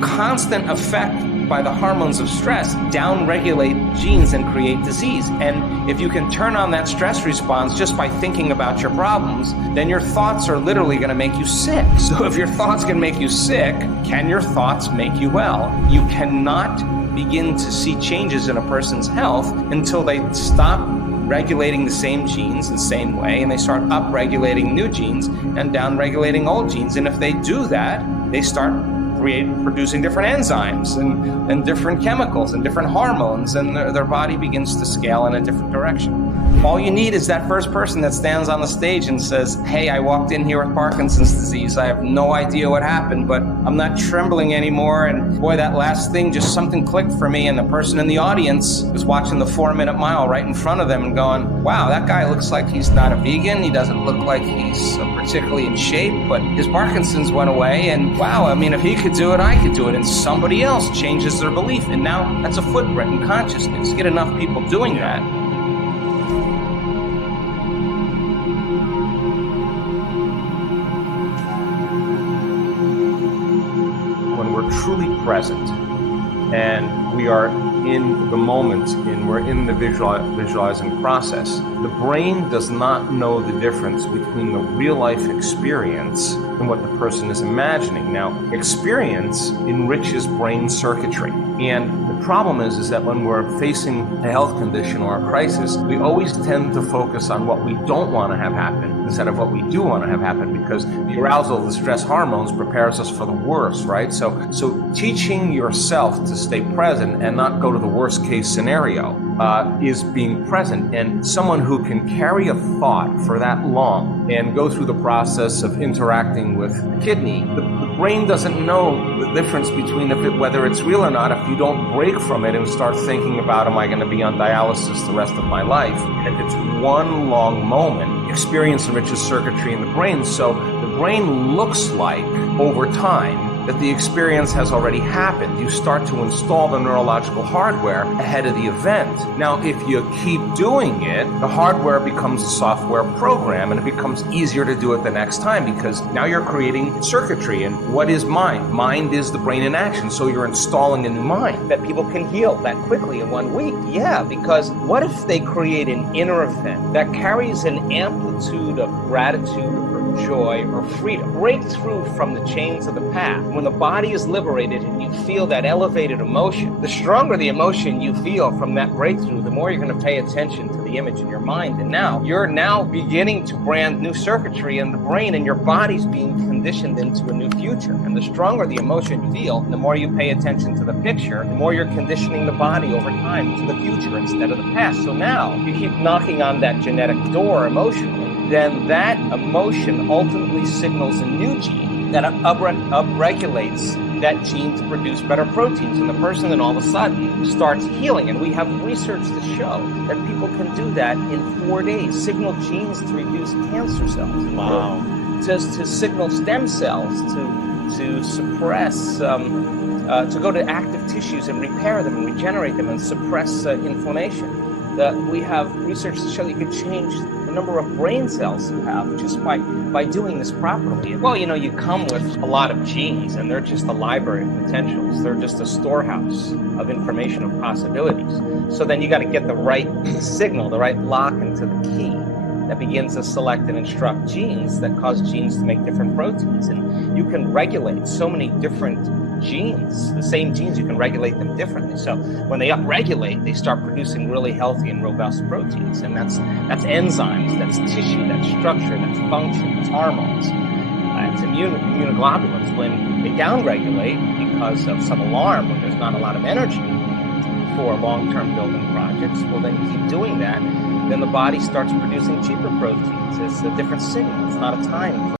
Constant effect by the hormones of stress downregulate genes and create disease. And if you can turn on that stress response just by thinking about your problems, then your thoughts are literally going to make you sick. So if your thoughts can make you sick, can your thoughts make you well? You cannot begin to see changes in a person's health until they stop regulating the same genes the same way, and they start upregulating new genes and downregulating old genes. And if they do that, they start producing different enzymes and different chemicals and different hormones, and their body begins to scale in a different direction. All you need is that first person that stands on the stage and says, hey, I walked in here with Parkinson's disease. I have no idea what happened, but I'm not trembling anymore. And boy, that last thing, just something clicked for me. And the person in the audience was watching the 4-minute mile right in front of them and going, wow, that guy looks like he's not a vegan. He doesn't look like he's particularly in shape, but his Parkinson's went away. And wow, I mean, if he could do it, I could do it. And somebody else changes their belief. And now that's a footprint in consciousness. Get enough people doing that. When we're truly present and we are in the moment and we're in the visualizing process, the brain does not know the difference between the real life experience and what the person is imagining. Now, experience enriches brain circuitry. And the problem is that when we're facing a health condition or a crisis, we always tend to focus on what we don't want to have happen instead of what we do want to have happen, because the arousal of the stress hormones prepares us for the worst, right? So teaching yourself to stay present and not go to the worst case scenario is being present. And someone who can carry a thought for that long and go through the process of interacting with the kidney, the brain doesn't know the difference between whether it's real or not if you don't break from it and start thinking about, am I going to be on dialysis the rest of my life? And if it's one long moment, experience enriches circuitry in the brain. So the brain looks like, over time, that the experience has already happened. You start to install the neurological hardware ahead of the event. Now, if you keep doing it, the hardware becomes a software program, and it becomes easier to do it the next time, because now you're creating circuitry. And what is mind? Mind is the brain in action. So you're installing a new mind. That people can heal that quickly in 1 week. Yeah, because what if they create an inner event that carries an amplitude of gratitude or joy or freedom? Break through from the chains of the past. When the body is liberated and you feel that elevated emotion, the stronger the emotion you feel from that breakthrough, the more you're going to pay attention to the image in your mind. And now you're beginning to brand new circuitry in the brain, and your body's being conditioned into a new future. And the stronger the emotion you feel, the more you pay attention to the picture, the more you're conditioning the body over time to the future instead of the past. So now you keep knocking on that genetic door emotionally, then that emotion ultimately signals a new gene that upregulates that gene to produce better proteins. And the person then all of a sudden starts healing. And we have research to show that people can do that in 4 days. Signal genes to reduce cancer cells. Wow. To signal stem cells, to suppress, to go to active tissues and repair them and regenerate them and suppress inflammation. We have research to show that you can change the number of brain cells you have just by doing this properly. Well, you come with a lot of genes, and they're just a library of potentials. They're just a storehouse of information, of possibilities. So then you got to get the right signal, the right lock into the key that begins to select and instruct genes that cause genes to make different proteins. And you can regulate so many different genes, the same genes, you can regulate them differently. So when they upregulate, they start producing really healthy and robust proteins. And that's enzymes, that's tissue, that's structure, that's function, that's hormones, it's immunoglobulins. When they downregulate because of some alarm, when there's not a lot of energy for long-term building projects, well, then you keep doing that, then the body starts producing cheaper proteins. It's a different signal. It's not a time